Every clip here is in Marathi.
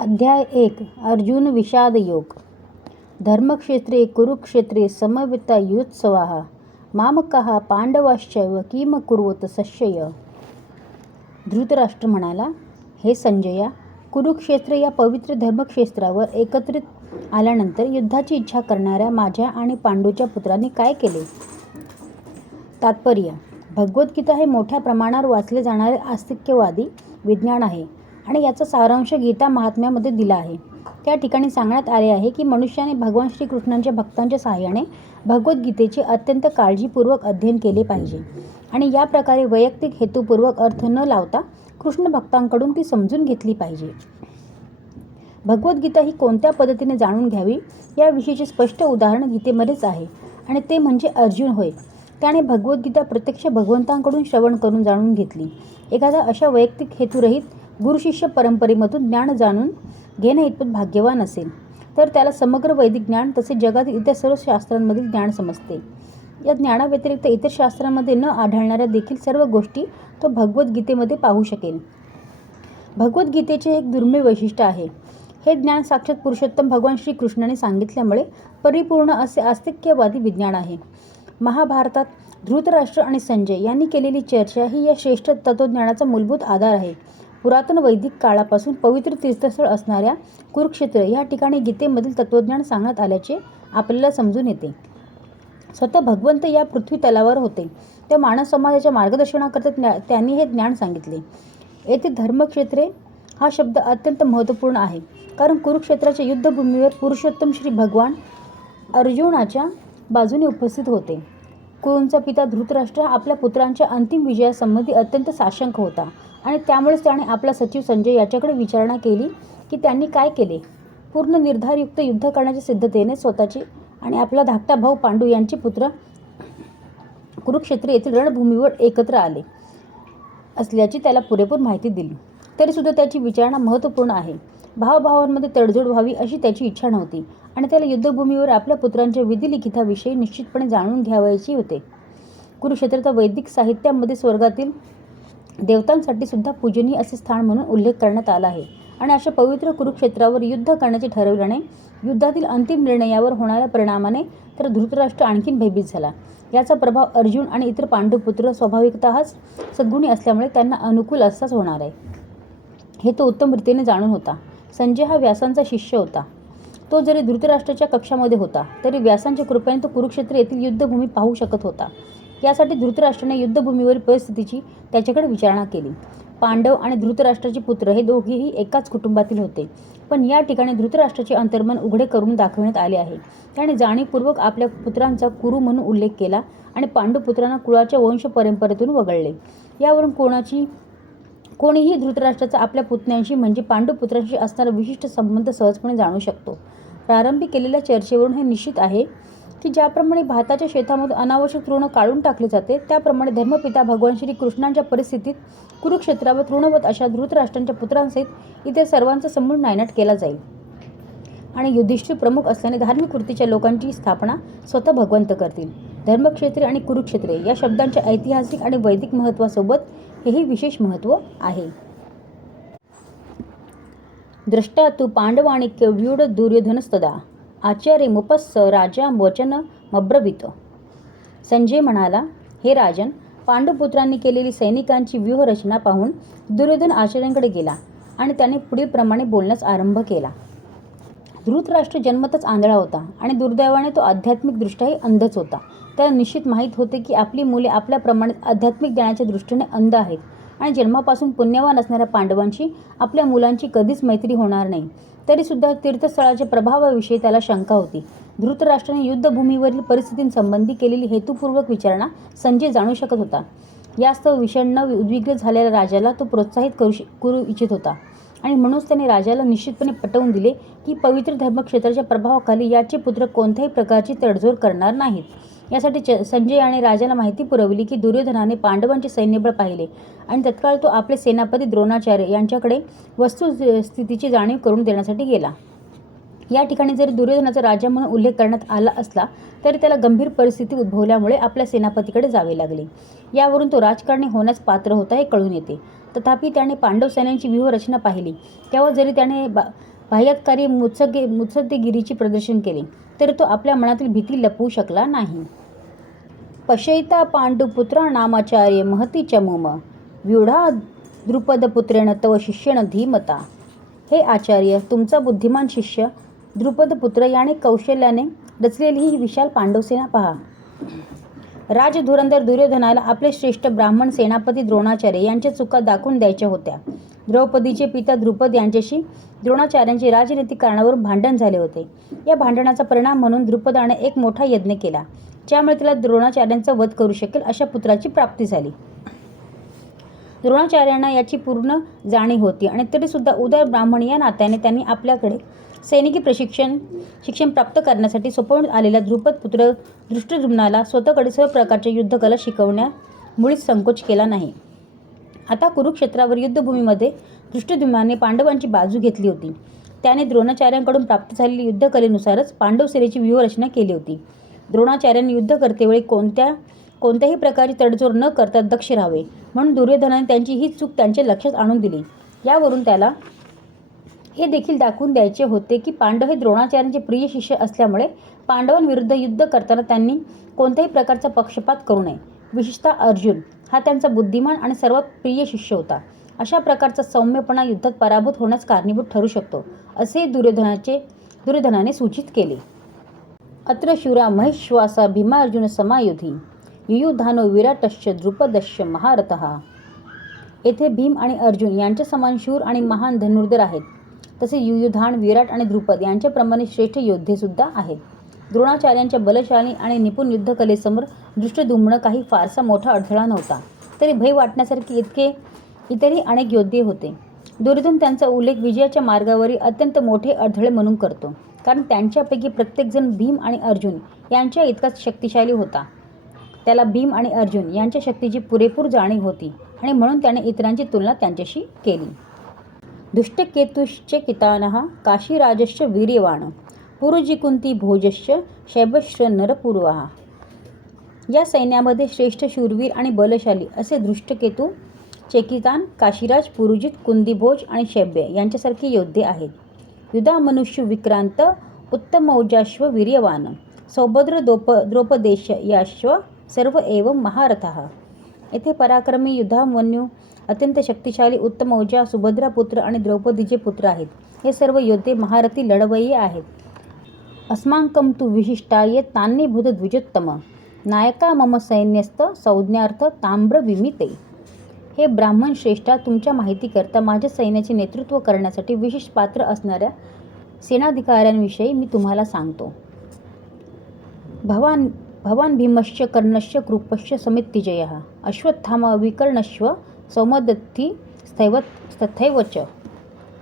अध्याय 1 अर्जुन विषाद योग. धर्मक्षेत्रे कुरुक्षेत्रे समवेतायुत्सवाः मामकाः पांडवाश्चैव किम कुर्वत संशय. धृतराष्ट्र म्हणाला, हे संजया, कुरुक्षेत्र या पवित्र धर्मक्षेत्रावर एकत्रित आल्यानंतर युद्धाची इच्छा करणाऱ्या माझ्या आणि पांडूच्या पुत्रांनी काय केले. तात्पर्य: भगवद्गीता हे मोठ्या प्रमाणावर वाचले जाणारे आस्तिक्यवादी विज्ञान आहे आणि याचा सारांश गीता महात्म्यामध्ये दिला आहे. त्या ठिकाणी सांगण्यात आले आहे की मनुष्याने भगवान श्रीकृष्णांच्या भक्तांच्या सहाय्याने भगवद्गीतेचे अत्यंत काळजीपूर्वक अध्ययन केले पाहिजे आणि या प्रकारे वैयक्तिक हेतुपूर्वक अर्थ न लावता कृष्ण भक्तांकडून ती समजून घेतली पाहिजे. भगवद्गीता ही कोणत्या पद्धतीने जाणून घ्यावी याविषयीचे स्पष्ट उदाहरण गीतेमध्येच आहे आणि ते म्हणजे अर्जुन होय. त्याने भगवद्गीता प्रत्यक्ष भगवंतांकडून श्रवण करून जाणून घेतली. एखादा अशा वैयक्तिक हेतुरहित गुरुशिष्य परंपरेमधून ज्ञान जाणून घेणे इतपत भाग्यवान असेल तर त्याला समग्र वैदिक ज्ञान तसेच जगातील इतर सर्व शास्त्रांमधील ज्ञान समजते. या ज्ञानाव्यतिरिक्त इतर शास्त्रांमध्ये न आढळणाऱ्या देखील सर्व गोष्टी तो भगवद्गीतेमध्ये पाहू शकेल. भगवद्गीतेचे एक दुर्मिळ वैशिष्ट्य आहे. हे ज्ञान साक्षात पुरुषोत्तम भगवान श्रीकृष्णाने सांगितल्यामुळे परिपूर्ण असे आस्तिक्यवादी विज्ञान आहे. महाभारतात धृतराष्ट्र आणि संजय यांनी केलेली चर्चा ही या श्रेष्ठ तत्त्वज्ञानाचा मूलभूत आधार आहे. पुरातन वैदिक काळापासून पवित्र तीर्थस्थळ असणाऱ्या कुरुक्षेत्र या ठिकाणी गीतेमधील तत्त्वज्ञान सांगण्यात आल्याचे आपल्याला समजून येते. स्वतः भगवंत या पृथ्वी तलावर होते. त्या मानव समाजाच्या मार्गदर्शनाकरता त्यांनी हे ज्ञान सांगितले. येथे धर्मक्षेत्रे हा शब्द अत्यंत महत्त्वपूर्ण आहे कारण कुरुक्षेत्राच्या युद्धभूमीवर पुरुषोत्तम श्री भगवान अर्जुनाच्या बाजूने उपस्थित होते. कुरूंचा पिता धृतराष्ट्र आपल्या पुत्रांच्या अंतिम विजयासंबंधी अत्यंत साशंक होता आणि त्यामुळेच त्याने आपला सचिव संजय याच्याकडे विचारणा केली की त्यांनी काय केले. पूर्ण निर्धारयुक्त युद्ध करण्याच्या सिद्धतेने स्वतःचे आणि आपला धाकटा भाऊ पांडू यांचे पुत्र कुरुक्षेत्र येथील रणभूमीवर एकत्र आले असल्याची त्याला पुरेपूर माहिती दिली. तरीसुद्धा त्याची विचारणा महत्त्वपूर्ण आहे. भावभावांमध्ये तडजोड व्हावी अशी त्याची इच्छा नव्हती आणि त्याला युद्धभूमीवर आपल्या पुत्रांच्या विधिलिखिताविषयी निश्चितपणे जाणून घ्यावयाचे होते. कुरुक्षेत्राचा वैदिक साहित्यामध्ये स्वर्गातील देवतांसाठी सुद्धा पूजनीय असे स्थान म्हणून उल्लेख करण्यात आला आहे आणि अशा पवित्र कुरुक्षेत्रावर युद्ध करण्याचे ठरवल्याने युद्धातील अंतिम निर्णयावर होणाऱ्या परिणामाने तर धृतराष्ट्र आणखीन भयभीत झाला. याचा प्रभाव अर्जुन आणि इतर पांडुपुत्र स्वाभाविकतःच सद्गुणी असल्यामुळे त्यांना अनुकूल असाच होणार आहे हे तो उत्तम रीतीने जाणून होता. संजय हा व्यासांचा शिष्य होता. तो जरी धृतराष्ट्राच्या कक्षामध्ये होता तरी व्यासांच्या कृपेने तो कुरुक्षेत्र येथील युद्धभूमी पाहू शकत होता. यासाठी धृतराष्ट्राने युद्धभूमीवरील परिस्थितीची त्याच्याकडे विचारणा केली. पांडव आणि धृतराष्ट्राचे पुत्र हे दोघेही एकाच कुटुंबातील होते, पण या ठिकाणी धृतराष्ट्राचे अंतर्मन उघडे करून दाखवण्यात आले आहे. त्याने जाणीवपूर्वक आपल्या पुत्रांचा कुरु म्हणून उल्लेख केला आणि पांडुपुत्रांना कुळाच्या वंश परंपरेतून वगळले. यावरून कोणीही धृतराष्ट्राचा आपल्या पुतण्यांशी म्हणजे पांडुपुत्रांशी असणारा विशिष्ट संबंध सहजपणे जाणू शकतो. प्रारंभी केलेल्या चर्चेवरून हे निश्चित आहे की ज्याप्रमाणे भाताच्या शेतामध्ये अनावश्यक तृण काढून टाकले जाते त्याप्रमाणे धर्मपिता भगवान श्री कृष्णांच्या परिस्थितीत कुरुक्षेत्रावर तृणवत अशा धृतराष्ट्रांच्या पुत्रांसहित इतर सर्वांचा समूळ नायनाट केला जाईल आणि युधिष्ठिर प्रमुख असल्याने धार्मिक वृत्तीच्या लोकांची स्थापना स्वतः भगवंत करतील. धर्मक्षेत्रे आणि कुरुक्षेत्रे या शब्दांच्या ऐतिहासिक आणि वैदिक महत्त्वासोबत हेही विशेष महत्त्व आहे. द्रष्टा तु पांडवानिक्य व्यूढ दुर्योधनस्तदा आचार्य मुपस्स राजा वचनमब्रवीत. संजय म्हणाला, हे राजन, पांडुपुत्रांनी केलेली सैनिकांची व्यूहरचना पाहून दुर्योधन आचार्यांकडे गेला आणि त्याने पुढील प्रमाणे बोलण्यास आरंभ केला. धृतराष्ट्र जन्मतच आंधळा होता आणि दुर्दैवाने तो आध्यात्मिकदृष्ट्याही अंधच होता. त्याला निश्चित माहीत होते की आपली मुले आपल्याप्रमाणे आध्यात्मिक ज्ञानाच्या दृष्टीने अंध आहेत आणि जन्मापासून पुण्यवान असणाऱ्या पांडवांशी आपल्या मुलांची कधीच मैत्री होणार नाही. तरीसुद्धा तीर्थस्थळाच्या प्रभावाविषयी त्याला शंका होती. धृतराष्ट्राने युद्धभूमीवरील परिस्थितींसंबंधी केलेली हेतुपूर्वक विचारणा संजय जाणू शकत होता. यास्तव विषण्ण उद्विग्न झालेल्या राजाला तो प्रोत्साहित करू इच्छित होता आणि म्हणूनच त्याने राजाला निश्चितपणे पटवून दिले की पवित्र धर्मक्षेत्राच्या प्रभावाखाली याचे पुत्र कोणत्याही प्रकारची तडजोड करणार नाहीत. यासाठी संजयाने राजाला माहिती पुरवली की दुर्योधनाने पांडवांचे सैन्यबळ पाहिले आणि तत्काळ तो आपले सेनापती द्रोणाचार्य यांच्याकडे वस्तुस्थितीची जाणीव करून देण्यासाठी गेला. या ठिकाणी जरी दुर्योधनाचा राजा म्हणून उल्लेख करण्यात आला असला तरी त्याला गंभीर परिस्थिती उद्भवल्यामुळे आपल्या सेनापतीकडे जावे लागले. यावरून तो राजकारणी होण्यास पात्र होता हे कळून येते. तथापि त्याने पांडव सैन्यांची व्यूहरचना पाहिली तेव्हा जरी त्याने बाह्यातकारी मुत्सद्देगिरीचे प्रदर्शन केले, तरी तो आपल्या मनातील भीती लपवू शकला नाही. पशयिता पांडुपुत्रा नामाचार्य महती च मम व्यूढा द्रुपदपुत्रेण तव शिष्येण धीमता. हे आचार्य, तुमचा बुद्धिमान शिष्य द्रुपदपुत्र याने कौशल्याने रचलेली ही विशाल पांडवसेना पहा. राजधुरंधर दुर्योधनाला आपले श्रेष्ठ ब्राह्मण सेनापती द्रोणाचार्य यांच्या चुका दाखवून द्यायच्या होत्या. द्रौपदीचे पिता द्रुपद यांच्याशी द्रोणाचार्यांचे राजनीतिक कारणावरून भांडण झाले होते. या भांडणाचा परिणाम म्हणून द्रुपदाने एक मोठा यज्ञ केला, ज्यामुळे तिला द्रोणाचार्यांचा वध करू शकेल अशा पुत्राची प्राप्ती झाली. द्रोणाचार्यांना याची पूर्ण जाणीव होती आणि तरीसुद्धा उदार ब्राह्मण या नात्याने त्यांनी आपल्याकडे सैनिकी शिक्षण प्राप्त करण्यासाठी सोपवण्यात आलेल्या द्रुपद पुत्र धृष्टद्युम्नाला स्वतःकडे सर्व प्रकारच्या युद्धकला शिकवण्या मुळीच संकोच केला नाही. आता कुरुक्षेत्रावर युद्धभूमीमध्ये धृष्टद्युम्नाने पांडवांची बाजू घेतली होती. त्याने द्रोणाचार्यांकडून प्राप्त झालेल्या युद्धकलेनुसारच पांडव सेनेची व्यूहरचना केली होती. द्रोणाचार्यांनी युद्ध करतेवेळी कोणत्याही प्रकारची तडजोड न करता दक्ष राहावे म्हणून दुर्योधनाने त्यांची ही चूक त्यांच्या लक्षात आणून दिली. यावरून त्याला हे देखील दाखवून द्यायचे होते की पांडव हे द्रोणाचार्यांचे प्रिय शिष्य असल्यामुळे पांडवांविरुद्ध युद्ध करताना त्यांनी कोणत्याही प्रकारचा पक्षपात करू नये. विशेषतः अर्जुन हा त्यांचा बुद्धिमान आणि सर्वात प्रिय शिष्य होता. अशा प्रकारचा सौम्यपणा युद्धात पराभूत होण्यास कारणीभूत ठरू शकतो, असे दुर्योधनाने सूचित केले. अत्र शूरा महिश्वासा भीमार्जुन समायुधी युयुधानो विराटश्च द्रुपदश्च महारथः. येथे भीम आणि अर्जुन यांच्या समान शूर आणि महान धनुर्धर आहेत. तसे युयुधान, विराट आणि द्रुपद यांच्याप्रमाणे श्रेष्ठ योद्धे सुद्धा आहेत. द्रोणाचार्यांच्या बलशाली आणि निपुण युद्धकलेसमोर धृष्टद्युम्न काही फारसा मोठा अडथळा नव्हता. तरी भय वाटण्यासारखे इतरही अनेक योद्धे होते. दुर्योधन त्यांचा उल्लेख विजयाच्या मार्गावरील अत्यंत मोठे अडथळे म्हणून करतो, कारण त्यांच्यापैकी प्रत्येकजण भीम आणि अर्जुन यांच्या इतकाच शक्तिशाली होता. त्याला भीम आणि अर्जुन यांच्या शक्तीची पुरेपूर जाणीव होती आणि म्हणून त्याने इतरांची तुलना त्यांच्याशी केली. दुष्टकेतुश्च कितानः काशीराजश्च वीर्यवान पुरुजिकुंती भोजश्च शैबश्च नरपूर्वः. या सैन्यामध्ये श्रेष्ठ शूरवीर आणि बलशाली असे दृष्टकेतू, चेकितान, काशीराज, पुरुजित, कुंदीभोज आणि शैब्य यांच्यासारखे योद्धे आहेत. युधामनुष्य विक्रांत उत्तमौजाश्व वीर्यवान सौभद्र द्रौपदेश याश्व सर्व एव महारथः. येथे पराक्रमी युधामन्यू, अत्यंत शक्तिशाली उत्तमौजा, सुभद्रा पुत्र आणि द्रौपदीचे पुत्र आहेत. हे सर्व योद्धे महारथी लढवय्ये आहेत. अस्माकं तु विशिष्टाय तान्यभूत द्विजोत्तम नायका मम सैन्यस्थ संज्ञार्थ ताम्रविमिते. हे ब्राह्मण श्रेष्ठा, तुमच्या माहितीकरता माझ्या सैन्याचे नेतृत्व करण्यासाठी विशेष पात्र असणाऱ्या सेनाधिकाऱ्यांविषयी मी तुम्हाला सांगतो. भवान भीमश्च कर्णश्च कृपश्च समितिजयः अश्वत्थामा विकर्णश्व सौमदत्ती तथैवच.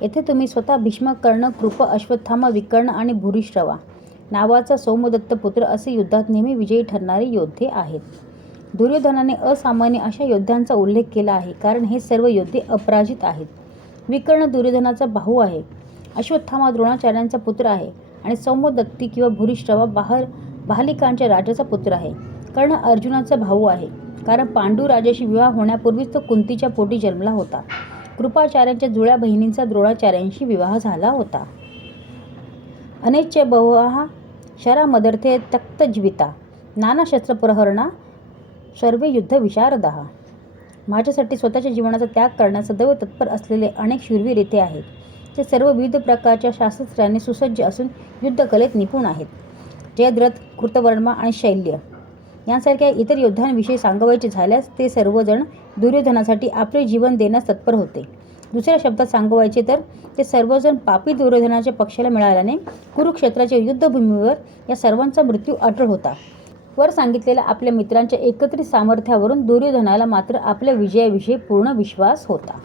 येथे तुम्ही स्वतः भीष्म, कर्ण, कृप, अश्वत्थामा, विकर्ण आणि भूरिश्रवा नावाचा सौमदत्त पुत्र असे युद्धात नेहमी विजयी ठरणारे योद्धे आहेत. दुर्योधनाने असामान्य अशा योद्ध्यांचा उल्लेख केला आहे, कारण हे सर्व योद्धे अपराजित आहेत. विकर्ण दुर्योधनाचा भाऊ आहे, अश्वत्थामा द्रोणाचार्यांचा पुत्र आहे आणि सौमदत्ती किंवा भूरिश्रवा बाहलिकांच्या राजाचा पुत्र आहे. कर्ण अर्जुनाचा भाऊ आहे, कारण पांडू राजाशी विवाह होण्यापूर्वीच तो कुंतीच्या पोटी जन्मला होता. कृपाचार्यांच्या जुळ्या बहिणींचा द्रोणाचार्यांशी विवाह झाला होता. अनेच्य बहुहा शरामदर्थे तक्तजीविता नाना शस्त्रप्रहरणा सर्वे युद्ध विशारदः. माझ्यासाठी स्वतःच्या जीवनाचा त्याग करण्यास सदैव तत्पर असलेले अनेक शूरवीर येथे आहेत. ते सर्व विविध प्रकारच्या शास्त्रांनी सुसज्ज असून युद्धकलेत निपुण आहेत. जयद्रथ, कृतवर्मा आणि शैल्य यांसारख्या इतर योद्ध्यांविषयी सांगावयाचे झाल्यास ते सर्वजण दुर्योधनासाठी आपले जीवन देण्यास तत्पर होते. दुसऱ्या शब्दात सांगावयाचे तर ते सर्वजण पापी दुर्योधनाच्या पक्षाला मिळाल्याने कुरुक्षेत्राच्या युद्धभूमीवर या सर्वांचा मृत्यू अटळ होता. वर सांगितलेल्या आपल्या मित्रांच्या एकत्रित सामर्थ्यावरून दुर्योधनाला मात्र आपल्या विजयाविषयी पूर्ण विश्वास होता.